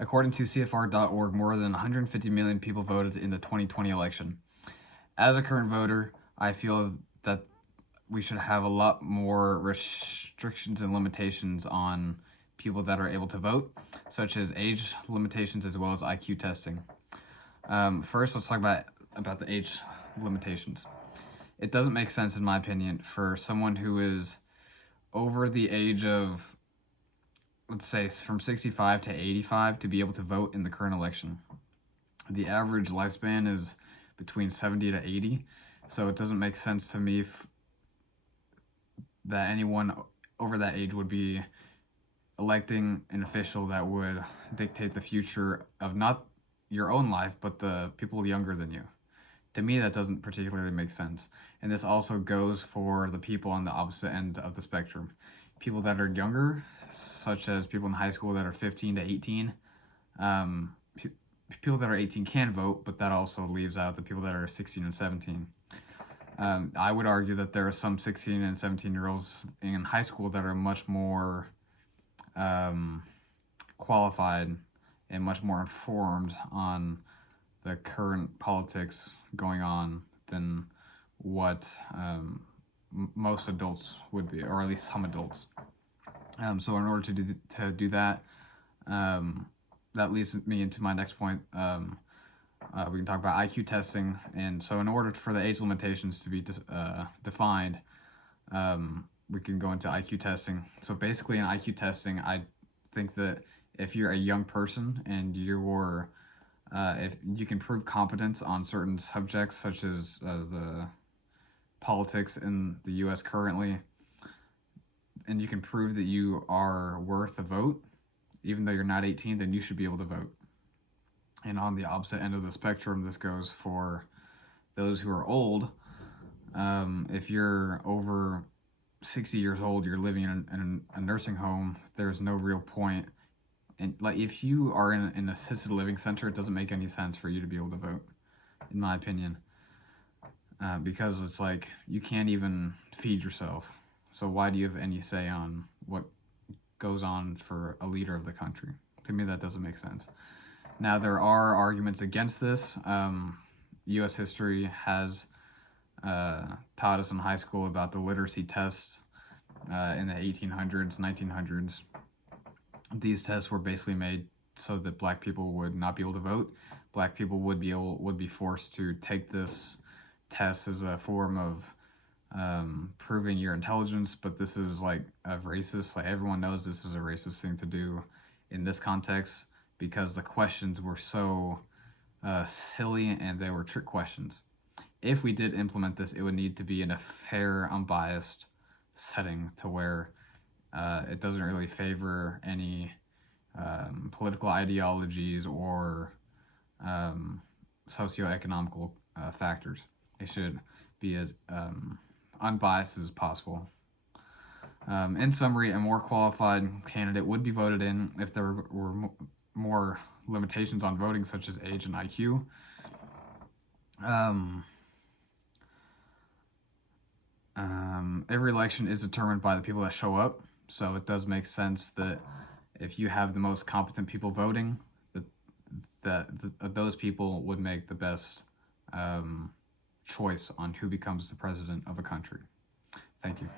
According to CFR.org, more than 150 million people voted in the 2020 election. As a current voter, I feel that we should have a lot more restrictions and limitations on people that are able to vote, such as age limitations as well as IQ testing. First, let's talk about the age limitations. It doesn't make sense, in my opinion, for someone who is over the age of, let's say, from 65 to 85 to be able to vote in the current election. The average lifespan is between 70 to 80, so it doesn't make sense to me that anyone over that age would be electing an official that would dictate the future of not your own life, but the people younger than you. To me, that doesn't particularly make sense. And this also goes for the people on the opposite end of the spectrum. People that are younger, such as people in high school that are 15 to 18, people that are 18 can vote, but that also leaves out the people that are 16 and 17. I would argue that there are some 16 and 17-year-olds in high school that are much more qualified and much more informed on the current politics going on than what most adults would be, or at least some adults. So in order to do that, that leads me into my next point. We can talk about IQ testing, and so in order for the age limitations to be defined, we can go into IQ testing. So basically in IQ testing, I think that if you're a young person and if you can prove competence on certain subjects, such as the politics in the U.S. currently, and you can prove that you are worth a vote, even though you're not 18, then you should be able to vote. And on the opposite end of the spectrum, this goes for those who are old. If you're over 60 years old, you're living in a nursing home, there's no real point. And like, if you are in an assisted living center, it doesn't make any sense for you to be able to vote, in my opinion. Because it's like, you can't even feed yourself. So why do you have any say on what goes on for a leader of the country? To me, that doesn't make sense. Now, there are arguments against this. U.S. history has taught us in high school about the literacy tests in the 1800s, 1900s. These tests were basically made so that black people would not be able to vote. Black people would be forced to take this test as a form of proving your intelligence, but this is like a racist. Like, everyone knows this is a racist thing to do in this context, because the questions were so silly and they were trick questions. If we did implement this, it would need to be in a fair, unbiased setting to where it doesn't really favor any political ideologies or socioeconomical factors. It should be as unbiased as possible. In summary, a more qualified candidate would be voted in if there were more limitations on voting, such as age and IQ. Every election is determined by the people that show up, so it does make sense that if you have the most competent people voting, that those people would make the best choice on who becomes the president of a country. Thank you.